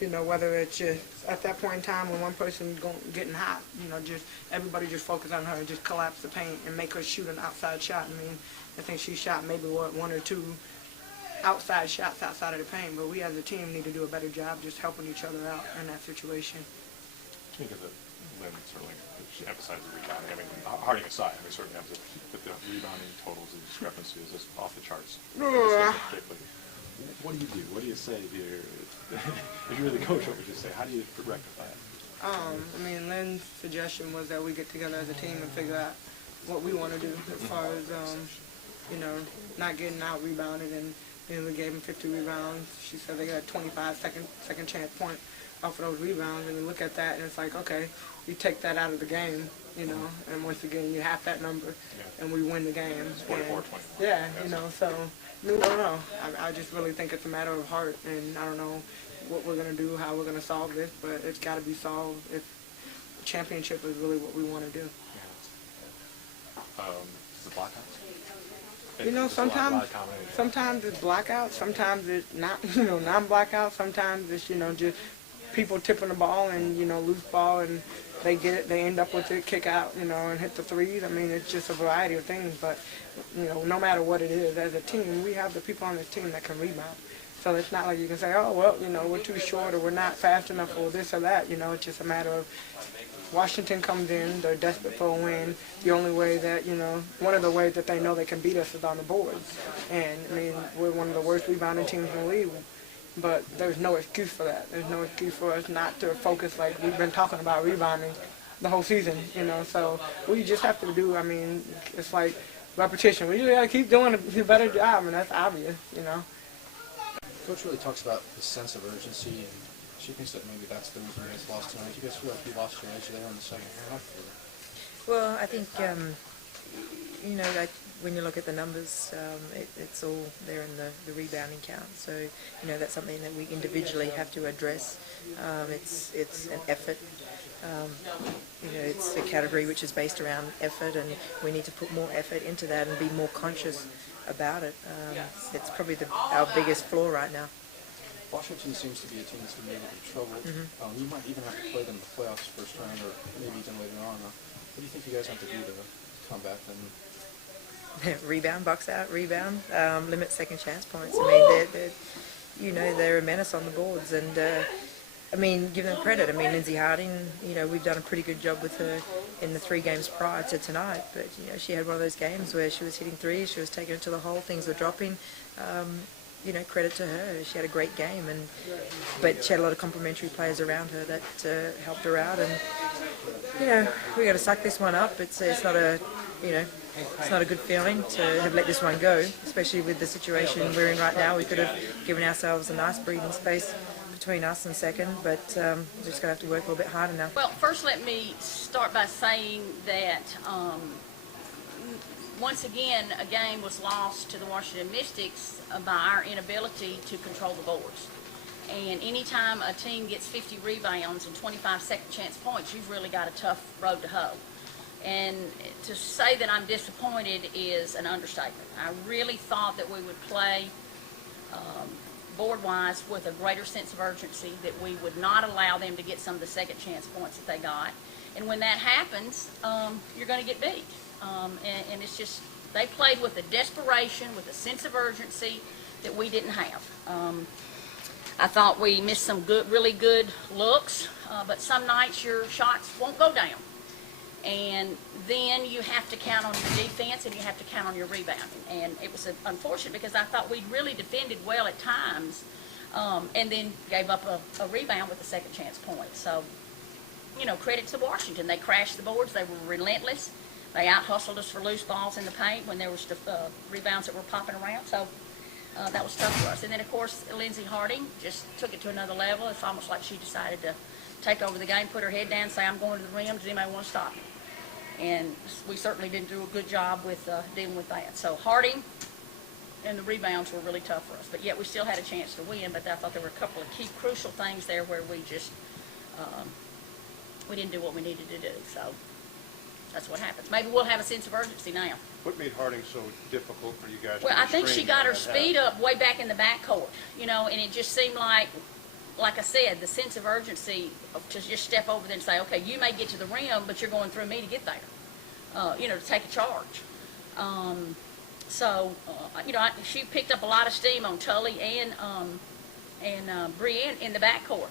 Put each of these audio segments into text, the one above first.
You know, whether it's just at that point in time when one person's getting hot, you know, just everybody just focus on her, just collapse the paint and make her shoot an outside shot. I mean, I think she shot maybe one or two outside shots outside of the paint, but we as a team need to do a better job just helping each other out in that situation. I think that Lynn certainly she emphasizes rebounding. I mean, Harding aside, I mean, certainly but the rebounding totals, the discrepancy is just off the charts. What do you do? What do you say here? If you were the coach, what would you say? How do you rectify it? I mean, Lynn's suggestion was that we get together as a team and figure out what we want to do as far as, you know, not getting out rebounded. And you know, we gave them 50 rebounds. She said they got a 25 second chance point off of those rebounds. And we look at that and it's like, okay, you take that out of the game, you know, and once again you have that number, and we win the game. 24-20. Yeah, you know, so I don't know. I just really think it's a matter of heart, and I don't know what we're going to do, how we're going to solve this, but it's got to be solved if the championship is really what we want to do. The blackouts? You know, sometimes it's blackouts, sometimes it's not, you know, non-blackout, sometimes it's, you know, just people tipping the ball and, you know, loose ball and they get it, they end up with it, kick out, you know, and hit the threes. I mean, it's just a variety of things, but, you know, no matter what it is, as a team, we have the people on this team that can rebound. So it's not like you can say, oh, well, you know, we're too short or we're not fast enough or this or that. You know, it's just a matter of Washington comes in, they're desperate for a win. The only way that, you know, one of the ways that they know they can beat us is on the boards. And, I mean, we're one of the worst rebounding teams in the league. But there's no excuse for that. There's no excuse for us not to focus like we've been talking about rebounding the whole season, you know. So we just have to do, I mean, it's like repetition. We just got to keep doing a better job, and that's obvious, you know. Coach really talks about the sense of urgency, and she thinks that maybe that's the reason you guys lost tonight. Do you guys feel like you lost your edge there in the second half? Well, I think, you know, like when you look at the numbers, it's all there in the rebounding count. So, you know, that's something that we individually have to address. It's an effort. You know, it's a category which is based around effort, and we need to put more effort into that and be more conscious about it. It's probably our biggest flaw right now. Washington seems to be a team that's going to be in trouble. You might even have to play them in the playoffs first round, or maybe even later on. What do you think you guys have to do to come back then? Rebound, box out, rebound, limit second chance points. I mean, they're, you know, they're a menace on the boards, and I mean, give them credit. I mean, Lindsay Harding, you know, we've done a pretty good job with her in the 3 games prior to tonight, but, you know, she had one of those games where she was hitting threes, she was taking it to the hole, things were dropping. You know, credit to her. She had a great game, but she had a lot of complimentary players around her that helped her out. And you know, we got to suck this one up. It's not a, you know, it's not a good feeling to have let this one go, especially with the situation we're in right now. We could have given ourselves a nice breathing space between us and second, but we're just going to have to work a little bit harder now. Well, first let me start by saying that once again, a game was lost to the Washington Mystics by our inability to control the boards. And anytime a team gets 50 rebounds and 25 second chance points, you've really got a tough road to hoe. And to say that I'm disappointed is an understatement. I really thought that we would play board-wise with a greater sense of urgency, that we would not allow them to get some of the second chance points that they got. And when that happens, you're going to get beat. And it's just, they played with a desperation, with a sense of urgency that we didn't have. I thought we missed some good, really good looks, but some nights your shots won't go down. And then you have to count on your defense and you have to count on your rebounding. And it was unfortunate because I thought we'd really defended well at times, and then gave up a rebound with a second chance point. So, you know, credit to Washington. They crashed the boards. They were relentless. They out-hustled us for loose balls in the paint when there was rebounds that were popping around. So that was tough for us. And then, of course, Lindsay Harding just took it to another level. It's almost like she decided to take over the game, put her head down, say, I'm going to the rim. Does anybody want to stop me? And we certainly didn't do a good job with dealing with that. So Harding and the rebounds were really tough for us. But yet we still had a chance to win. But I thought there were a couple of key crucial things there where we just we didn't do what we needed to do. So that's what happens. Maybe we'll have a sense of urgency now. What made Harding so difficult for you guys to Well, I think she restrain got her that speed habit? up way back in the backcourt, you know, and it just seemed like I said, the sense of urgency to just step over there and say, okay, you may get to the rim, but you're going through me to get there, you know, to take a charge. You know, she picked up a lot of steam on Tully and Brienne in the backcourt.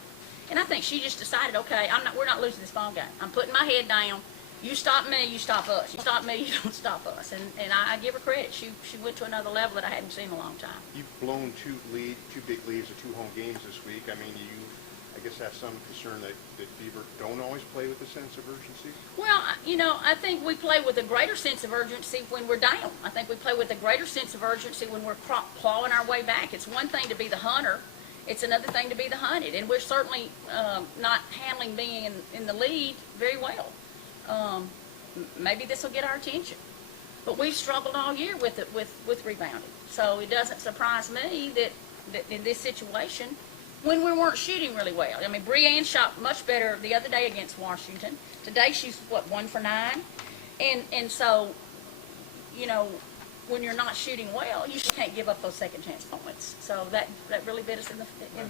And I think she just decided, okay, we're not losing this ball game. I'm putting my head down. You stop me, you stop us. You stop me, you don't stop us. And I give her credit. She went to another level that I hadn't seen in a long time. You've blown two big leads of 2 home games this week. I mean, I guess have some concern that Beaver don't always play with a sense of urgency? Well, you know, I think we play with a greater sense of urgency when we're down. I think we play with a greater sense of urgency when we're clawing our way back. It's one thing to be the hunter. It's another thing to be the hunted. And we're certainly not handling being in the lead very well. Maybe this will get our attention. But we've struggled all year with it, with rebounding. So it doesn't surprise me that in this situation, when we weren't shooting really well. I mean, Brienne shot much better the other day against Washington. Today she's, 1 for 9? And so, you know, when you're not shooting well, you just can't give up those second chance points. So that really bit us in the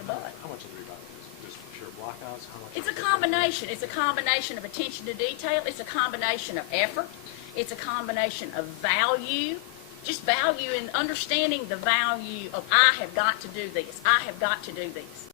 butt. How much of the rebounding is just pure blockouts? How much? It's a combination. It's a combination of attention to detail. It's a combination of effort. It's a combination of value. Just value and understanding the value of I have got to do this. I have got to do this.